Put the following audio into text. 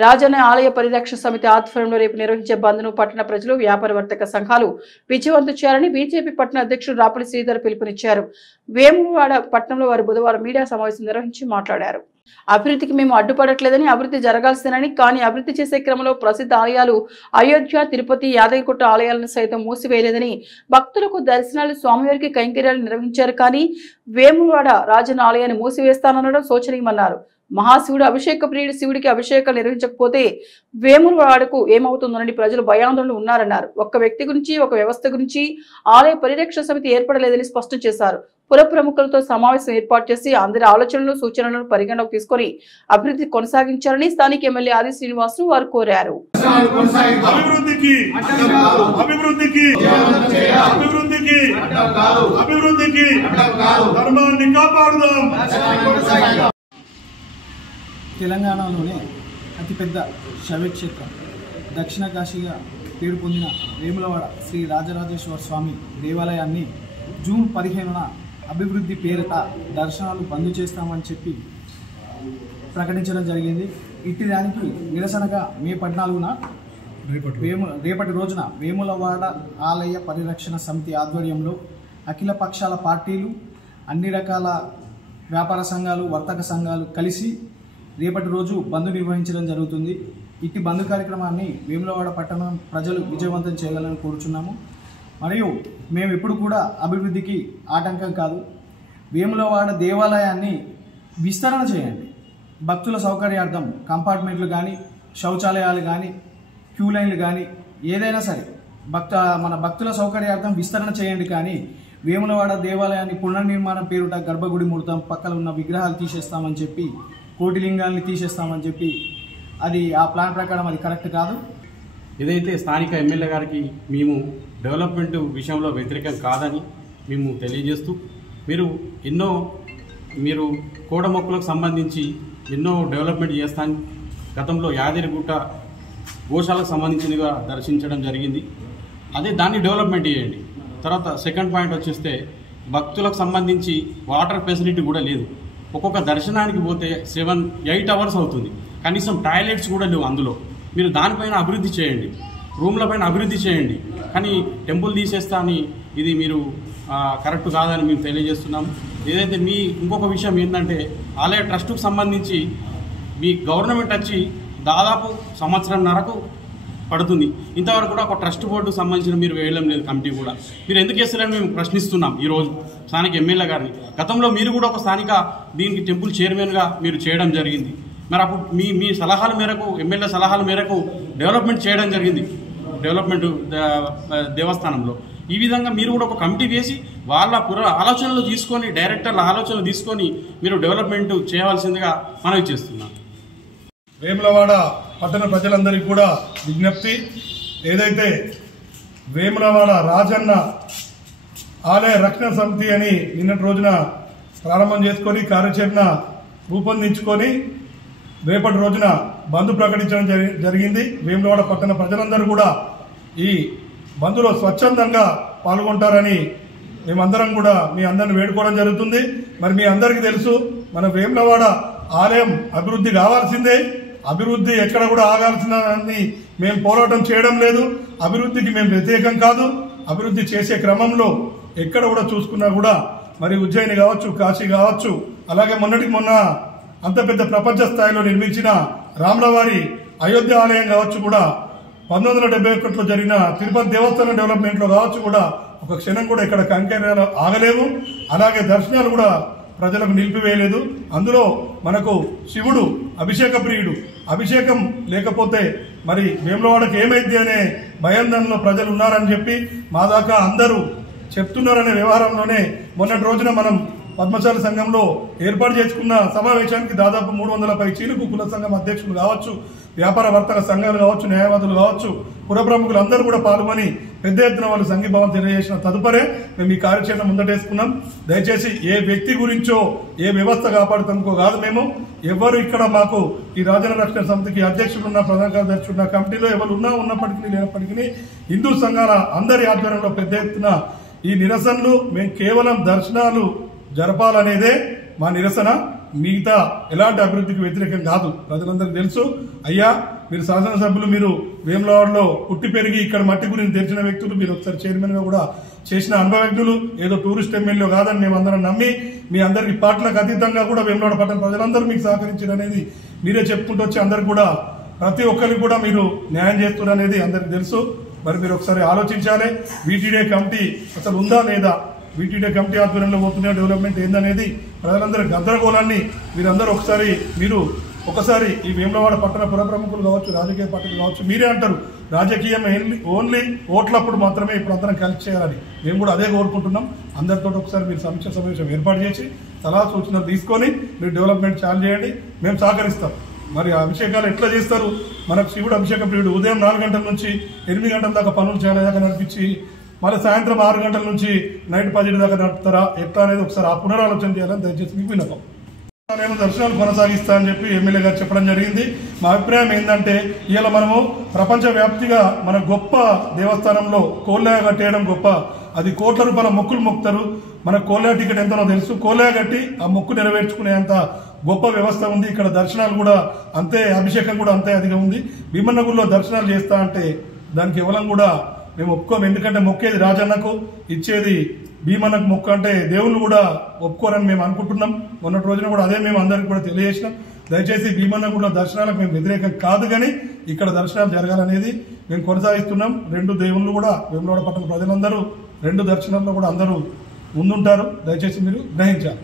రాజన్న ఆలయ పరిరక్షణ సమితి ఆధ్వర్యంలో రేపు నిర్వహించే బంద్ను పట్టణ ప్రజలు వ్యాపార వర్తక సంఘాలు విజయవంతం చేయాలని బీజేపీ పట్టణ అధ్యక్షుడు రాపల్లి శ్రీధర్ పిలుపునిచ్చారు. వేములవాడ పట్టణంలో వారు బుధవారం మీడియా సమావేశం నిర్వహించి మాట్లాడారు. అభివృద్ధికి మేము అడ్డుపడట్లేదని, అభివృద్ధి జరగాల్సిందని, కానీ అభివృద్ధి చేసే క్రమంలో ప్రసిద్ధ ఆలయాలు అయోధ్య, తిరుపతి, యాదగిరిగుట్ట ఆలయాలను సైతం మూసివేయలేదని, భక్తులకు దర్శనాలు, స్వామివారికి కైంకర్యాలు నిర్వహించారు. కానీ వేములవాడ రాజన్న ఆలయాన్ని మూసివేస్తానడం శోచనీయమన్నారు. మహాశివుడు అభిషేక ప్రియుడు శివుడికి అభిషేకాలు నిర్వహించకపోతే వేములవాడకు ఏమవుతుందోనని ప్రజలు భయాందోళనలు ఉన్నారన్నారు. ఒక్క వ్యక్తి గురించి, ఒక వ్యవస్థ గురించి ఆలయ పరిరక్షణ సమితి ఏర్పడలేదని స్పష్టం చేశారు. పుర ప్రముఖులతో సమావేశం ఏర్పాటు చేసి అందరి ఆలోచనలు, సూచనలను పరిగణలోకి తీసుకొని అభివృద్ధి కొనసాగించాలని స్థానిక ఎమ్మెల్యే ఆది శ్రీనివాసులు వారు కోరారు. తెలంగాణలోనే అతిపెద్ద శైవక్షేత్రం, దక్షిణ కాశీగా పేరు పొందిన వేములవాడ శ్రీ రాజరాజేశ్వర స్వామి దేవాలయాన్ని జూన్ 15న అభివృద్ధి పేరిట దర్శనాలు బంద్ చేస్తామని చెప్పి ప్రకటించడం జరిగింది. ఇట్టి దానికి నిరసనగా మే 14న రేపటి రోజున వేములవాడ ఆలయ పరిరక్షణ సమితి ఆధ్వర్యంలో అఖిల పక్షాల పార్టీలు, అన్ని రకాల వ్యాపార సంఘాలు, వర్తక సంఘాలు కలిసి రేపటి రోజు బంద్ నిర్వహించడం జరుగుతుంది. ఇట్టి బంద్ కార్యక్రమాన్ని వేములవాడ పట్టణం ప్రజలు విజయవంతం చేయాలని కోరుచున్నాము. మరియు మేము ఎప్పుడు కూడా అభివృద్ధికి ఆటంకం కాదు. వేములవాడ దేవాలయాన్ని విస్తరణ చేయండి. భక్తుల సౌకర్యార్థం కంపార్ట్మెంట్లు కానీ, శౌచాలయాలు కానీ, క్యూ లైన్లు కానీ, ఏదైనా సరే మన భక్తుల సౌకర్యార్థం విస్తరణ చేయండి. కానీ వేములవాడ దేవాలయాన్ని పునర్నిర్మాణం పేరుట గర్భగుడి ముడతాం, పక్కన ఉన్న విగ్రహాలు తీసేస్తామని చెప్పి, కోటిలింగాల్ని తీసేస్తామని చెప్పి, అది ఆ ప్లాన్ ప్రకారం అది కరెక్ట్ కాదు. ఏదైతే స్థానిక ఎమ్మెల్యే గారికి మేము డెవలప్మెంట్ విషయంలో వ్యతిరేకం కాదని మేము తెలియజేస్తూ, మీరు కోడ మొక్కలకు సంబంధించి ఎన్నో డెవలప్మెంట్ చేస్తాను. గతంలో యాదగిరిగుట్ట గోశాలకు సంబంధించినగా దర్శించడం జరిగింది. అదే దాన్ని డెవలప్మెంట్ చేయండి. తర్వాత సెకండ్ పాయింట్ వచ్చేస్తే భక్తులకు సంబంధించి వాటర్ ఫెసిలిటీ కూడా లేదు. ఒక్కొక్క దర్శనానికి పోతే 7-8 అవర్స్ అవుతుంది. కనీసం టాయిలెట్స్ కూడా లేవు అందులో. మీరు దానిపైన అభివృద్ధి చేయండి, రూమ్లపైన అభివృద్ధి చేయండి. కానీ టెంపుల్ తీసేస్తా అని ఇది మీరు కరెక్ట్ కాదని మేము తెలియజేస్తున్నాము. ఏదైతే ఇంకొక విషయం ఏంటంటే, ఆలయ ట్రస్టుకు సంబంధించి మీ గవర్నమెంట్ వచ్చి దాదాపు 1.5 సంవత్సరంన్నరకు పడుతుంది. ఇంతవరకు కూడా ఒక ట్రస్ట్ బోర్డుకు సంబంధించిన మీరు వేయడం లేదు. కమిటీ కూడా మీరు ఎందుకు వేస్తారని మేము ప్రశ్నిస్తున్నాం ఈరోజు స్థానిక ఎమ్మెల్యే గారిని. గతంలో మీరు కూడా ఒక స్థానిక దీనికి టెంపుల్ చైర్మన్గా మీరు చేయడం జరిగింది. మరి అప్పుడు మీ సలహాల మేరకు, ఎమ్మెల్యే సలహాల మేరకు డెవలప్మెంట్ చేయడం జరిగింది డెవలప్మెంట్ దేవస్థానంలో. ఈ విధంగా మీరు కూడా ఒక కమిటీ వేసి వాళ్ళ ఆలోచనలు తీసుకొని, డైరెక్టర్ల ఆలోచనలు తీసుకొని మీరు డెవలప్మెంట్ చేయవలసిందిగా మనవి చేస్తున్నాం. వేములవాడ పట్టణ ప్రజలందరికీ కూడా విజ్ఞప్తి, ఏదైతే వేములవాడ రాజన్న ఆలయ రక్షణ సమితి అని నిన్నటి రోజున ప్రారంభం చేసుకొని కార్యాచరణ రూపొందించుకొని రేపటి రోజున బంద్ ప్రకటించడం జరిగింది. వేములవాడ పట్టణ ప్రజలందరూ కూడా ఈ బంద్లో స్వచ్ఛందంగా పాల్గొంటారని మేమందరం కూడా మీ అందరిని వేడుకోవడం జరుగుతుంది. మరి మీ అందరికీ తెలుసు, మన వేములవాడ ఆలయం అభివృద్ధి కావాల్సిందే. అభివృద్ధి ఎక్కడ కూడా ఆగాల్సిందని మేము పోరాటం చేయడం లేదు. అభివృద్ధికి మేము వ్యతిరేకం కాదు. అభివృద్ధి చేసే క్రమంలో ఎక్కడ కూడా చూసుకున్నా కూడా మరి ఉజ్జయిని కావచ్చు, కాశీ కావచ్చు, అలాగే మొన్న అంత పెద్ద ప్రపంచ స్థాయిలో నిర్మించిన రాములవారి అయోధ్య ఆలయం కావచ్చు, కూడా 1971లో జరిగిన తిరుపతి దేవస్థానం డెవలప్మెంట్లో కావచ్చు, కూడా ఒక క్షణం కూడా ఇక్కడ కంకర్యాలు ఆగలేవు. అలాగే దర్శనాలు కూడా ప్రజలకు నిలిపివేయలేదు. అందులో మనకు శివుడు అభిషేక ప్రియుడు. అభిషేకం లేకపోతే మరి వేములవాడకు ఏమైంది అనే భయాందోళనలో ప్రజలు ఉన్నారని చెప్పి మా దాకా అందరూ చెప్తున్నారనే వ్యవహారంలోనే మొన్నటి రోజున మనం పద్మశాలి సంఘంలో ఏర్పాటు చేసుకున్న సమావేశానికి దాదాపు 300 పైచీలకు కుల సంఘం అధ్యక్షులు కావచ్చు, వ్యాపార వర్తక సంఘాలు కావచ్చు, న్యాయవాదులు కావచ్చు, పుర ప్రముఖులు అందరూ కూడా పాల్గొని పెద్ద ఎత్తున వాళ్ళు సంఘీభావం తెలియజేసిన తదుపరే మేము ఈ కార్యాచరణ ముందటేసుకున్నాం. దయచేసి ఏ వ్యక్తి గురించో, ఏ వ్యవస్థ కాపాడుతానికో కాదు. మేము ఎవరు ఇక్కడ మాకు ఈ రాజన్న రక్షణ సమితికి అధ్యక్షుడున్న, ప్రధాన కార్యదర్శుడున్న, కమిటీలో ఎవరు ఉన్నప్పటికీ లేనప్పటికీ హిందూ సంఘాల అందరి ఆధ్వర్యంలో పెద్ద ఎత్తున ఈ నిరసనలు, మేము కేవలం దర్శనాలు జరపాలనేదే మా నిరసన. మిగతా ఎలాంటి అభివృద్ధికి వ్యతిరేకం కాదు. ప్రజలందరికీ తెలుసు. అయ్యా మీరు శాసనసభ్యులు, మీరు వేములవాడలో పుట్టి పెరిగి ఇక్కడ మట్టి గురించి తెలిసిన వ్యక్తులు, మీరు ఒకసారి చైర్మన్ గా కూడా చేసిన అనుభవజ్ఞులు, ఏదో టూరిస్ట్ ఎమ్మెల్యే కాదని మేము అందరం నమ్మి మీ అందరికి పార్టీలకు అతీతంగా కూడా వేములవాడ పట్టణ ప్రజలందరూ మీకు సహకరించారు అనేది మీరే చెప్పుకుంటూ వచ్చి అందరికి కూడా ప్రతి ఒక్కరికి కూడా మీరు న్యాయం చేస్తున్నారు అనేది అందరికి తెలుసు. మరి మీరు ఒకసారి ఆలోచించాలి. వీటీడీ కమిటీ అసలు ఉందా లేదా, వీటీడీ కమిటీ ఆధ్వర్యంలో పోతున్న డెవలప్మెంట్ ఏందనేది ప్రజలందరి గందరగోళాన్ని మీరందరూ ఒకసారి ఈ వేములవాడ పట్టణ పుర ప్రముఖులు కావచ్చు, రాజకీయ పార్టీలు కావచ్చు, మీరే అంటారు రాజకీయం ఓన్లీ ఓట్లప్పుడు మాత్రమే ఇప్పుడు అందరం కలిసి చేయాలని. మేము కూడా అదే కోరుకుంటున్నాం. అందరితో ఒకసారి మీరు సమీక్ష సమావేశం ఏర్పాటు చేసి సలహా సూచనలు తీసుకొని మీరు డెవలప్మెంట్ చాలు చేయండి, మేము సహకరిస్తాం. మరి అభిషేకాలు ఎట్లా చేస్తారు? మనకు శివుడు అభిషేక ప్రియుడు. ఉదయం 4 గంటల నుంచి 8 గంటల దాకా పనులు చేయాలి నడిపించి మళ్ళీ సాయంత్రం 6 గంటల నుంచి నైట్ 10 దాకా నడుపుతారా ఎట్లా అనేది ఒకసారి ఆ పునరాలోచన చేయాలని దయచేసి మీకు విన్నపం. నేను దర్శనాలు కొనసాగిస్తా అని చెప్పి ఎమ్మెల్యే గారు చెప్పడం జరిగింది. మా అభిప్రాయం ఏంటంటే ఇలా మనము ప్రపంచ వ్యాప్తిగా మన గొప్ప దేవస్థానంలో కోల్లాయ కట్టేయడం గొప్ప. అది కోట్ల రూపాయల మొక్కులు మొక్కుతారు. మన కోల్లాయ టికెట్ ఎంతనో తెలుసు. కోల్లాయ కట్టి ఆ మొక్కు నెరవేర్చుకునేంత గొప్ప వ్యవస్థ ఉంది. ఇక్కడ దర్శనాలు కూడా అంతే, అభిషేకం కూడా అంతే అదిగా ఉంది. భీమన్నగుడిలో దర్శనాలు చేస్తా అంటే దానికి కేవలం కూడా మేము ఒప్పుకోము. ఎందుకంటే మొక్కేది రాజన్నకు, ఇచ్చేది భీమన్నకు మొక్కు అంటే దేవుళ్ళు కూడా ఒప్పుకోరని మేము అనుకుంటున్నాం. మొన్నటి రోజున కూడా అదే మేము అందరికి కూడా తెలియజేసినాం. దయచేసి భీమన్నగుడిలో దర్శనాలకు మేము వ్యతిరేకం కాదు, కానీ ఇక్కడ దర్శనాలు జరగాలనేది మేము కొనసాగిస్తున్నాం. 2 దేవుళ్ళు కూడా వేములవాడ పట్టణ ప్రజలందరూ 2 దర్శనాల్లో కూడా అందరూ ముందుంటారు. దయచేసి మీరు గ్రహించాలి.